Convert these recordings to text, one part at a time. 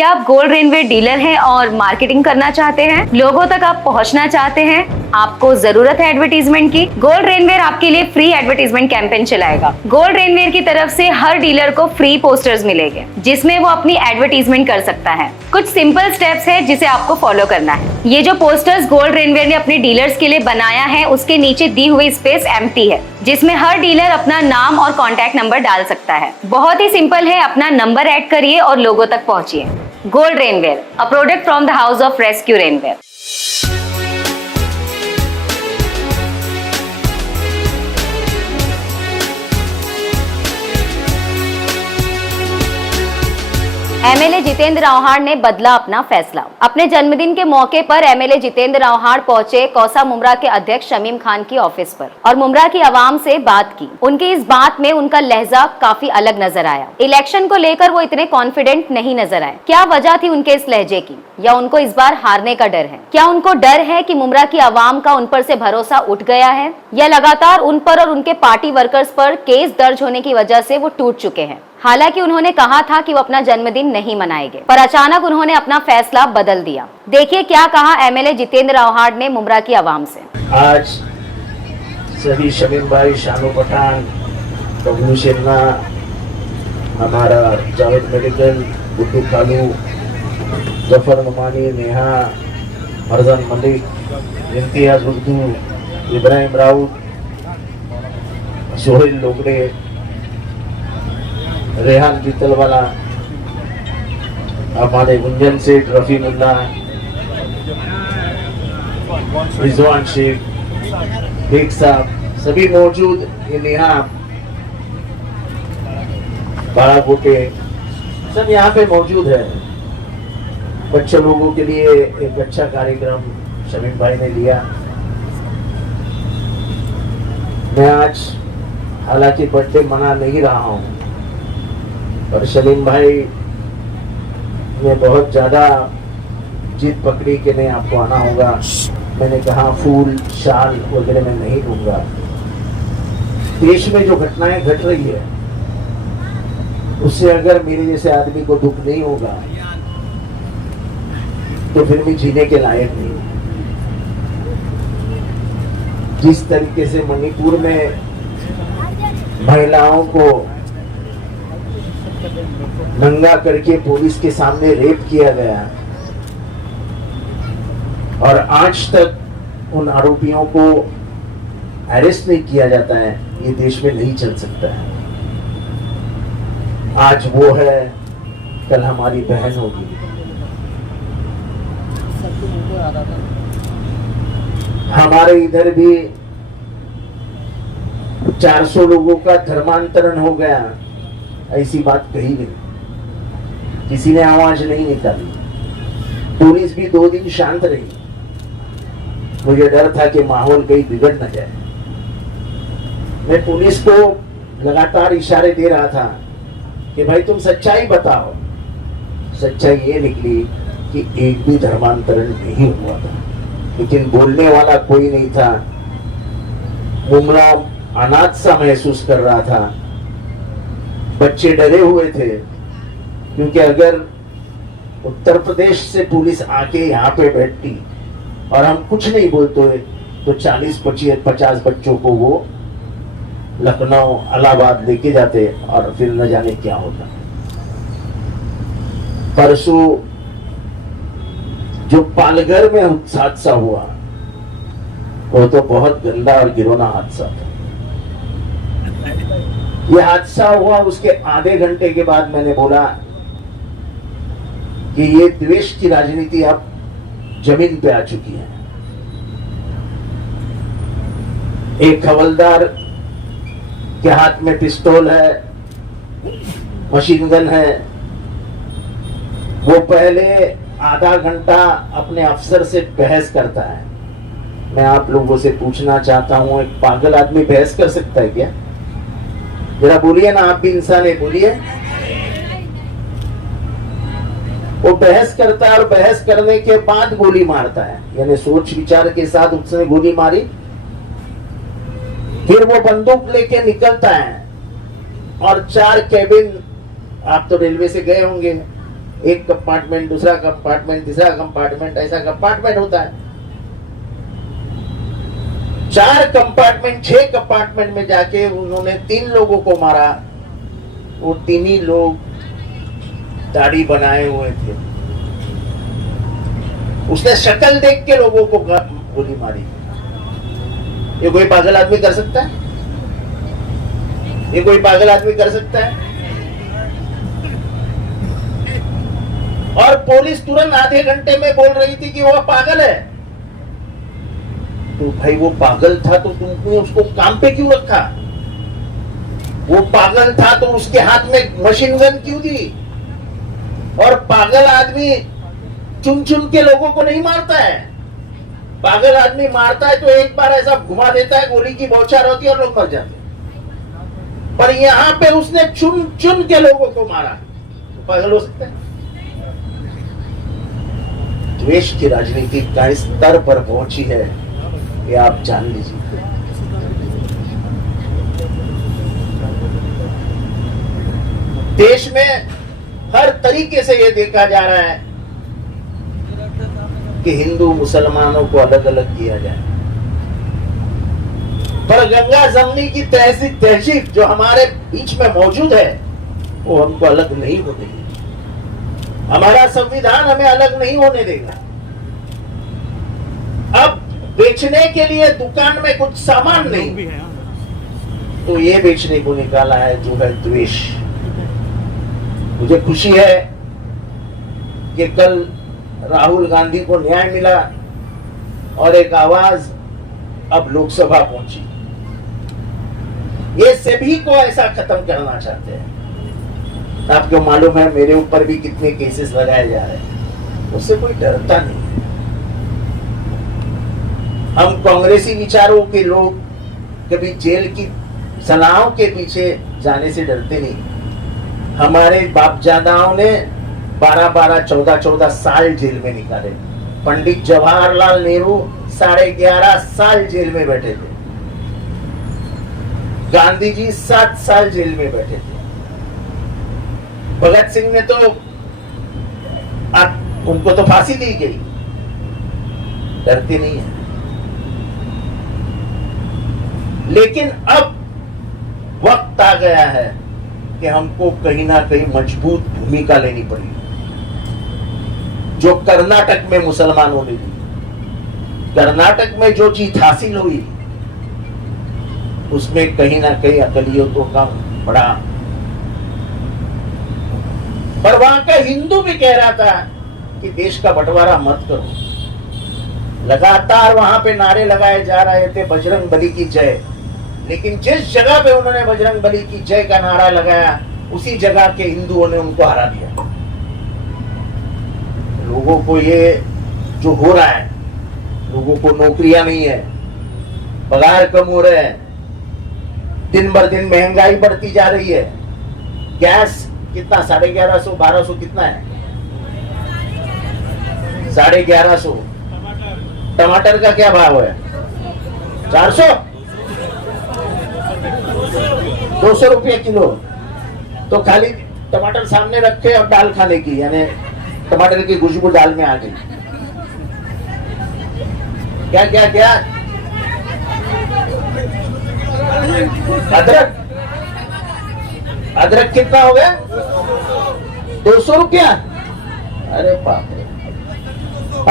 क्या आप gold रेनवेयर dealer हैं और मार्केटिंग करना चाहते हैं? लोगों तक आप पहुंचना चाहते हैं? आपको जरूरत है एडवर्टीजमेंट की? गोल्ड रेनवेयर आपके लिए फ्री एडवर्टीजमेंट कैंपेन चलाएगा। गोल्ड रेनवेयर की तरफ से हर डीलर को फ्री पोस्टर्स मिलेंगे जिसमें वो अपनी एडवर्टीजमेंट कर सकता है। कुछ सिंपल स्टेप्स है जिसे आपको फॉलो करना है। ये जो पोस्टर्स गोल्ड रेनवेयर ने अपने डीलर्स के लिए बनाया है उसके नीचे दी हुई स्पेस एम्प्टी है जिसमें हर डीलर अपना नाम और कॉन्टैक्ट नंबर डाल सकता है। बहुत ही सिंपल है, अपना नंबर ऐड करिए और लोगों तक पहुंचिए। Gold rainwear, a product from the house of rescue rainwear. MLA Jitendra रावहाड़ ने बदला अपना फैसला। अपने जन्मदिन के मौके पर एमएलए जितेंद्र रावहाड़ पहुंचे कौसा मुमरा के अध्यक्ष शमीम खान की ऑफिस पर और मुमरा की आवाम से बात की। उनकी इस बात में उनका लहजा काफी अलग नजर आया। इलेक्शन को लेकर वो इतने कॉन्फिडेंट नहीं नजर आए। क्या वजह थी उनके इस लहजे की? या उनको इस बार हारने का डर है? क्या उनको डर है कि मुमरा की आवाम का उन पर से भरोसा उठ गया है, या लगातार उन पर और उनके पार्टी वर्कर्स पर केस दर्ज होने की वजह से वो टूट चुके हैं? हालांकि उन्होंने कहा था कि वो अपना जन्मदिन नहीं मनाएंगे, पर अचानक उन्होंने अपना फैसला बदल दिया। देखिए क्या कहा एमएलए जितेंद्र रावहाड़ ने मुमरा की आवाम से। आज सभी शमीम भाई, शानो पठान, बबलू शेरना, हमारा जावेद मेडिकल, गुड्डू कालू, जफर नुमानी, नेहा, फरजान मलिक, इम्तियाज उर्दू, इब्राहिम राउत, सोहेल लोगड़े, रेहान बीतलवाला, हमारे गुंजन सेठ, रफी मुल्ला, रिजवान शेख, बेग साहब, सभी मौजूद, नेहा, बाड़ा गोटे, सब यहाँ पे मौजूद है। बच्चे लोगों के लिए एक अच्छा कार्यक्रम शमीम भाई ने लिया। मैं आज हालांकि बर्थडे मना नहीं रहा हूँ, और शमीम भाई ने बहुत ज्यादा जिद पकड़ी कि नहीं, आपको आना होगा। मैंने कहा फूल शाल वगैरह मैं नहीं दूंगा। देश में जो घटनाएं घट रही है उससे अगर मेरे जैसे आदमी को दुख नहीं होगा तो फिर मैं जीने के लायक नहीं। जिस तरीके से मणिपुर में महिलाओं को नंगा करके पुलिस के सामने रेप किया गया और आज तक उन आरोपियों को अरेस्ट नहीं किया जाता है, ये देश में नहीं चल सकता है। आज वो है, कल हमारी बहन होगी। हमारे इधर भी 400 लोगों का धर्मांतरण हो गया, ऐसी बात कही नहीं, किसी ने आवाज नहीं निकाली। पुलिस भी 2 दिन शांत रही। मुझे डर था कि माहौल कहीं बिगड़ न जाए। मैं पुलिस को लगातार इशारे दे रहा था कि भाई तुम सच्चाई बताओ। सच्चाई ये निकली कि एक भी धर्मांतरण नहीं हुआ था, लेकिन बोलने वाला कोई नहीं था। मुमरा अनाथ सा महसूस कर रहा था। बच्चे डरे हुए थे क्योंकि अगर उत्तर प्रदेश से पुलिस आके यहाँ पे बैठती और हम कुछ नहीं बोलते तो 40-50 बच्चों को वो लखनऊ, इलाहाबाद लेके जाते और फिर न जाने क्या होता। परसों जो पालघर में हादसा हुआ वो तो बहुत गंदा और घिनौना हादसा था। ये हादसा हुआ उसके आधे घंटे के बाद मैंने बोला कि ये द्वेष की राजनीति अब जमीन पे आ चुकी है। एक हवलदार के हाथ में पिस्तौल है, मशीन गन है। वो पहले आधा घंटा अपने अफसर से बहस करता है। मैं आप लोगों से पूछना चाहता हूं, एक पागल आदमी बहस कर सकता है क्या? जरा बोलिए ना, आप भी इंसान है, बोलिए। वो बहस करता है और बहस करने के बाद गोली मारता है, यानी सोच विचार के साथ उसने गोली मारी। फिर वो बंदूक लेके निकलता है और 4 केबिन, आप तो रेलवे से गए होंगे, एक कंपार्टमेंट, दूसरा कंपार्टमेंट, तीसरा कंपार्टमेंट, ऐसा कंपार्टमेंट होता है। 4 कंपार्टमेंट, 6 कंपार्टमेंट में जाके उन्होंने 3 लोगों को मारा। वो 3 ही लोग दाढ़ी बनाए हुए थे। उसने शक्ल देख के लोगों को गोली मारी। ये कोई पागल आदमी कर सकता है? ये कोई पागल आदमी कर सकता है? और पुलिस तुरंत आधे घंटे में बोल रही थी कि वो पागल है। तो भाई वो पागल था तो तुमने उसको काम पे क्यों रखा? वो पागल था तो उसके हाथ में मशीन गन क्यों दी? और पागल आदमी चुन चुन के लोगों को नहीं मारता है। पागल आदमी मारता है तो एक बार ऐसा घुमा देता है, गोली की बौछार होती है और लोग मर जाते हैं। पर यहां पे उसने चुन चुन के लोगों को मारा, तो पागल हो सकता है? द्वेष की राजनीति का स्तर पर पहुंची है, ये आप जान लीजिए। देश में हर तरीके से ये देखा जा रहा है कि हिंदू मुसलमानों को अलग अलग किया जाए, पर गंगा जमनी की तहजीब जो हमारे बीच में मौजूद है वो हमको अलग नहीं होने देगी। हमारा संविधान हमें अलग नहीं होने देगा। अब बेचने के लिए दुकान में कुछ सामान नहीं, तो ये बेचने को निकाला है जो है द्वेष। मुझे खुशी है कि कल राहुल गांधी को न्याय मिला और एक आवाज अब लोकसभा पहुंची। ये सभी को ऐसा खत्म करना चाहते हैं। आपको मालूम है मेरे ऊपर भी कितने केसेस लगाए जा रहे हैं, उससे कोई डरता नहीं है। हम कांग्रेसी विचारों के लोग कभी जेल की सलाहों के पीछे जाने से डरते नहीं। हमारे बापजादाओं ने 12-12, 14-14 साल जेल में निकाले। पंडित जवाहरलाल नेहरू 11.5 साल जेल में बैठे थे। गांधी जी 7 साल जेल में बैठे थे। भगत सिंह ने तो उनको तो फांसी दी गई। डरते नहीं है। लेकिन अब वक्त आ गया है कि हमको कहीं ना कहीं मजबूत भूमिका लेनी पड़ेगी। जो कर्नाटक में मुसलमानों ने दी, कर्नाटक में जो जीत हासिल हुई, उसमें कहीं ना कहीं अकलियतों का बड़ा। पर वहां का हिंदू भी कह रहा था कि देश का बंटवारा मत करो। लगातार वहां पे नारे लगाए जा रहे थे बजरंग बली की जय, लेकिन जिस जगह पे उन्होंने बजरंग बली की जय का नारा लगाया, उसी जगह के हिंदुओं ने उनको हरा दिया। लोगों को ये जो हो रहा है, लोगों को नौकरियां नहीं है, पगार कम हो रहे हैं, दिन भर दिन महंगाई बढ़ती जा रही है। गैस कितना 1150, 1200 कितना है? 1150। टमाटर का क्या भाव है? 400, 200 रुपये किलो। तो खाली टमाटर सामने रखे और दाल खाने की, यानी टमाटर की खुशबू दाल में आ गई। क्या क्या क्या? अदरक, अदरक कितना हो गया? 200 रुपया। अरे बाप रे।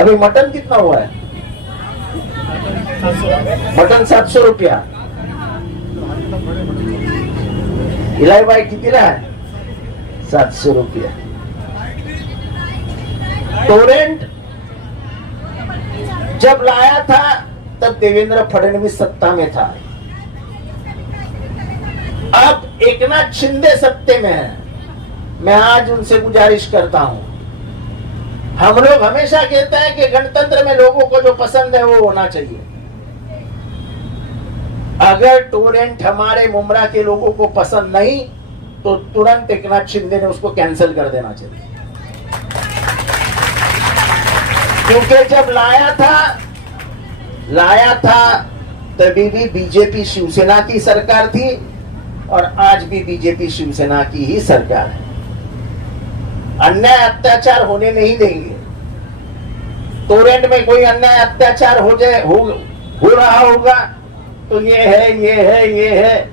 अभी मटन कितना हुआ है? मटन 700 रुपया। इलाई भाई कितना है? 700 रुपया। टोरेंट जब लाया था तब देवेंद्र फडणवीस सत्ता में था। अब एकनाथ शिंदे सत्ते में है। मैं आज उनसे गुजारिश करता हूं, हम लोग हमेशा कहते हैं कि गणतंत्र में लोगों को जो पसंद है वो होना चाहिए। अगर टोरेंट हमारे मुमरा के लोगों को पसंद नहीं तो तुरंत एकनाथ शिंदे ने उसको कैंसिल कर देना चाहिए। क्योंकि जब लाया था तभी भी बीजेपी शिवसेना की सरकार थी और आज भी बीजेपी शिवसेना की ही सरकार है। अन्याय अत्याचार होने नहीं देंगे। टोरेंट में कोई अन्याय अत्याचार हो रहा होगा तो ये है,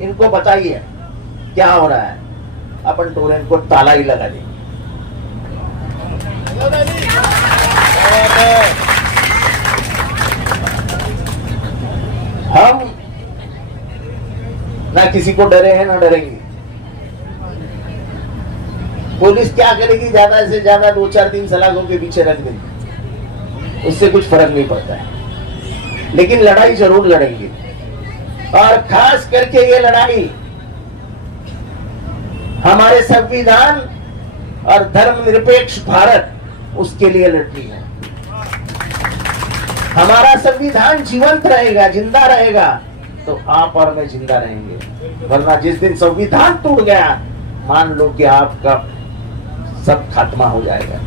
इनको बताइए क्या हो रहा है। अपन टोरेंट को ताला ही लगा देंगे। हम ना किसी को डरे हैं ना डरेंगे। पुलिस क्या करेगी, ज्यादा से ज्यादा 2-4 दिन सलाखों के पीछे रख देगी, उससे कुछ फर्क नहीं पड़ता है। लेकिन लड़ाई जरूर लड़ेंगे, और खास करके ये लड़ाई हमारे संविधान और धर्मनिरपेक्ष भारत, उसके लिए लड़नी है। हमारा संविधान जीवंत रहेगा, जिंदा रहेगा तो आप और मैं जिंदा रहेंगे, वरना जिस दिन संविधान टूट गया, मान लो कि आपका सब खात्मा हो जाएगा।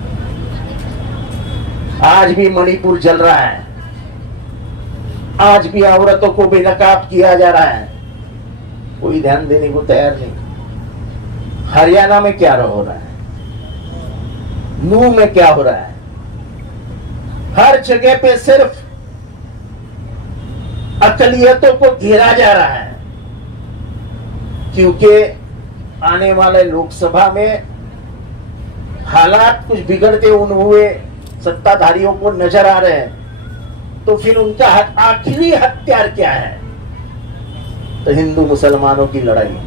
आज भी मणिपुर जल रहा है, आज भी औरतों को बेनकाब किया जा रहा है, कोई ध्यान देने को तैयार नहीं। हरियाणा में क्या हो रहा है, नूह में क्या हो रहा है, हर जगह पे सिर्फ अकलियतों को घेरा जा रहा है, क्योंकि आने वाले लोकसभा में हालात कुछ बिगड़ते हुए सत्ताधारियों को नजर आ रहे हैं। तो फिर उनका आखिरी हथियार क्या है? तो हिंदू मुसलमानों की लड़ाई।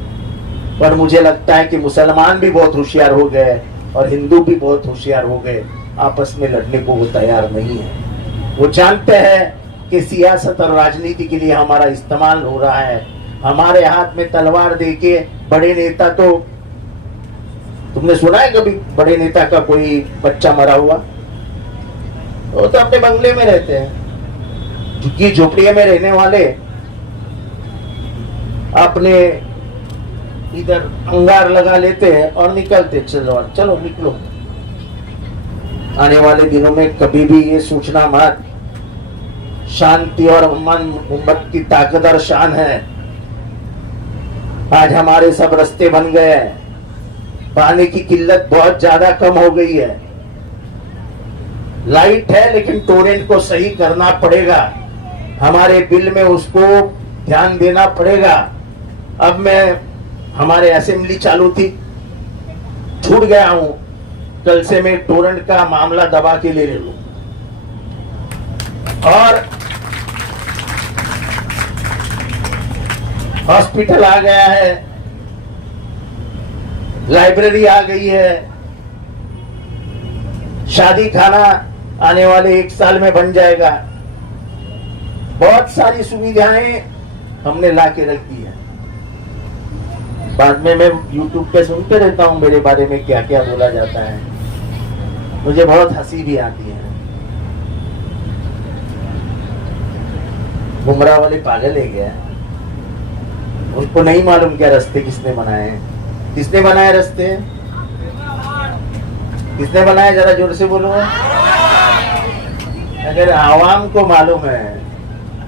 पर मुझे लगता है कि मुसलमान भी बहुत होशियार हो गए और हिंदू भी बहुत होशियार हो गए, आपस में लड़ने को वो तैयार नहीं है। वो जानते हैं कि सियासत और राजनीति के लिए हमारा इस्तेमाल हो रहा है। हमारे हाथ में तलवार देके बड़े नेता, तो तुमने सुना है कभी बड़े नेता का कोई बच्चा मरा हुआ? वो तो अपने बंगले में रहते हैं, झुग्गी झोपड़िया में रहने वाले अपने इधर अंगार लगा लेते हैं और निकलते, चलो निकलो। आने वाले दिनों में कभी भी ये सोचना मत, शांति और उम्मत की ताकत और शान है। आज हमारे सब रास्ते बन गए हैं, पानी की किल्लत बहुत ज्यादा कम हो गई है। लाइट है लेकिन टोरेंट को सही करना पड़ेगा, हमारे बिल में उसको ध्यान देना पड़ेगा। अब मैं, हमारे असेंबली चालू थी, छूट गया हूं, कल से मैं टोरेंट का मामला दबा के ले लूं। और हॉस्पिटल आ गया है, लाइब्रेरी आ गई है, शादी खाना आने वाले 1 साल में बन जाएगा। बहुत सारी सुविधाएं हमने ला के रख दी है। बाद में मैं YouTube पे सुनते रहता हूँ मेरे बारे में क्या क्या बोला जाता है, मुझे बहुत हंसी भी आती है। बुमराह वाले पागल है क्या? उनको नहीं मालूम क्या रास्ते किसने बनाए हैं? किसने बनाए रास्ते? किसने बनाए? जरा जोर से बोलो। अगर आवाम को मालूम है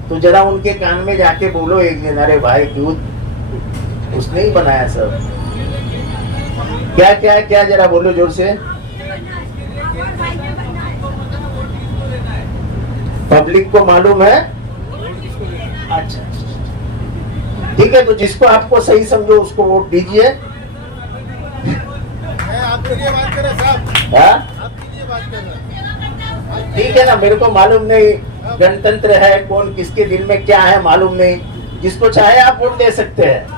तो जरा उनके कान में जाके बोलो एक दिन, अरे भाई क्यों उसने ही बनाया सब। क्या क्या क्या, जरा बोलो जोर से। पब्लिक को मालूम है? अच्छा ठीक है, तो जिसको आपको सही समझो उसको वोट दीजिए। आपके लिए बात कर रहे साहब, आपके लिए बात कर रहे। ठीक है ना, मेरे को मालूम नहीं गणतंत्र है, कौन किसके दिल में क्या है मालूम नहीं, जिसको चाहे आप वोट दे सकते हैं।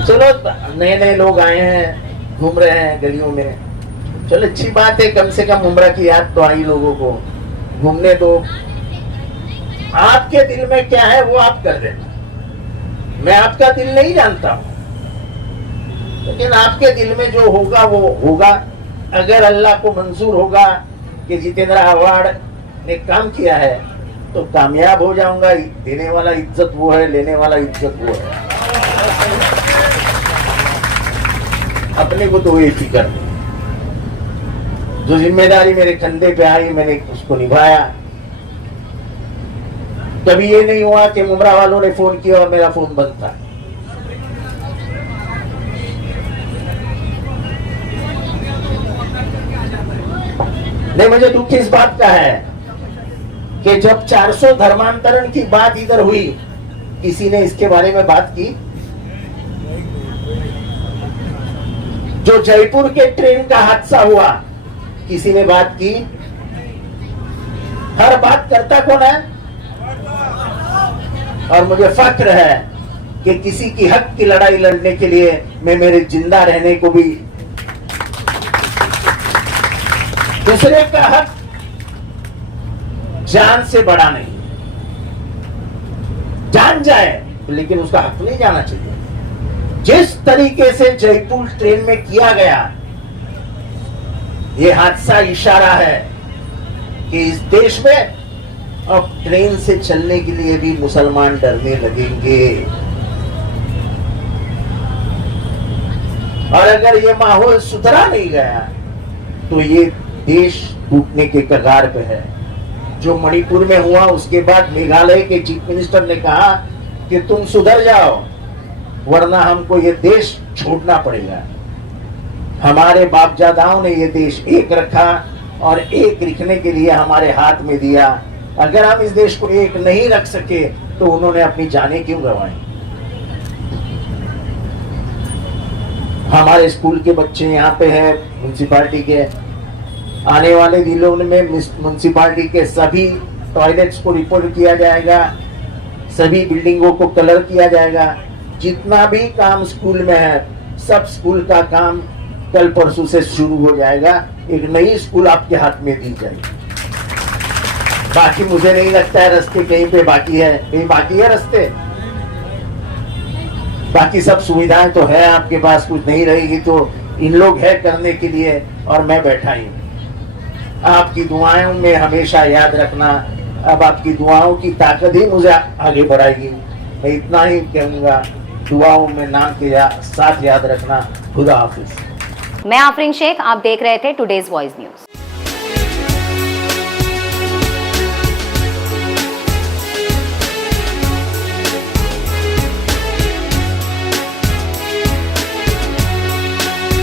चलो नए नए लोग आए हैं, घूम रहे हैं गलियों में, चलो अच्छी बात है, कम से कम उम्र की याद तो आई लोगों को, घूमने दो। आपके दिल में क्या है वो आप कर देना, मैं आपका दिल नहीं जानता हूं, लेकिन आपके दिल में जो होगा वो होगा। अगर अल्लाह को मंजूर होगा कि जितेंद्र आव्हाड ने काम किया है तो कामयाब हो जाऊंगा। देने वाला इज्जत वो है, लेने वाला इज्जत वो है। अपने को तो वही फिक्र नहीं, जो जिम्मेदारी मेरे कंधे पे आई मैंने उसको निभाया। कभी ये नहीं हुआ कि मुमरा वालों ने फोन किया और मेरा फोन बंद था। नहीं, मुझे दुख इस बात का है कि जब 400 धर्मांतरण की बात इधर हुई, किसी ने इसके बारे में बात की? जो जयपुर के ट्रेन का हादसा हुआ, किसी ने बात की? हर बात करता कौन है? और मुझे फक्र है कि किसी की हक की लड़ाई लड़ने के लिए मैं मेरे जिंदा रहने को भी, दूसरे का हक जान से बड़ा नहीं। जान जाए लेकिन उसका हक नहीं जाना चाहिए। जिस तरीके से जयपुर ट्रेन में किया गया, यह हादसा इशारा है कि इस देश में अब ट्रेन से चलने के लिए भी मुसलमान डरने लगेंगे। और अगर ये माहौल सुधरा नहीं गया तो ये देश टूटने के कगार पे है। जो मणिपुर में हुआ, उसके बाद मेघालय के चीफ मिनिस्टर ने कहा कि तुम सुधर जाओ वरना हमको ये देश छोड़ना पड़ेगा। हमारे बापजादाओं ने ये देश एक रखा और एक रखने के लिए हमारे हाथ में दिया। अगर हम इस देश को एक नहीं रख सके तो उन्होंने अपनी जानें क्यों गंवाई? हमारे स्कूल के बच्चे यहाँ पे हैं, म्युनिसिपालिटी के। आने वाले दिनों में म्युनिसिपालिटी के सभी टॉयलेट्स को रिपेयर किया जाएगा, सभी बिल्डिंगों को कलर किया जाएगा। जितना भी काम स्कूल में है, सब स्कूल का काम कल परसों से शुरू हो जाएगा। एक नई स्कूल आपके हाथ में दी जाएगी। बाकी मुझे नहीं लगता है रास्ते कहीं पे बाकी है। कहीं बाकी है रास्ते? बाकी सब सुविधाएं तो है आपके पास। कुछ नहीं रहेगी तो इन लोग है करने के लिए और मैं बैठा ही हूं। आपकी दुआओं में हमेशा याद रखना। अब आपकी दुआओं की ताकत ही मुझे आगे बढ़ाएगी। मैं इतना ही कहूंगा, दुआओं में नाम के साथ याद रखना। खुदा हाफिज। मैं आफरीन शेख, आप देख रहे थे टुडेज वॉइस न्यूज।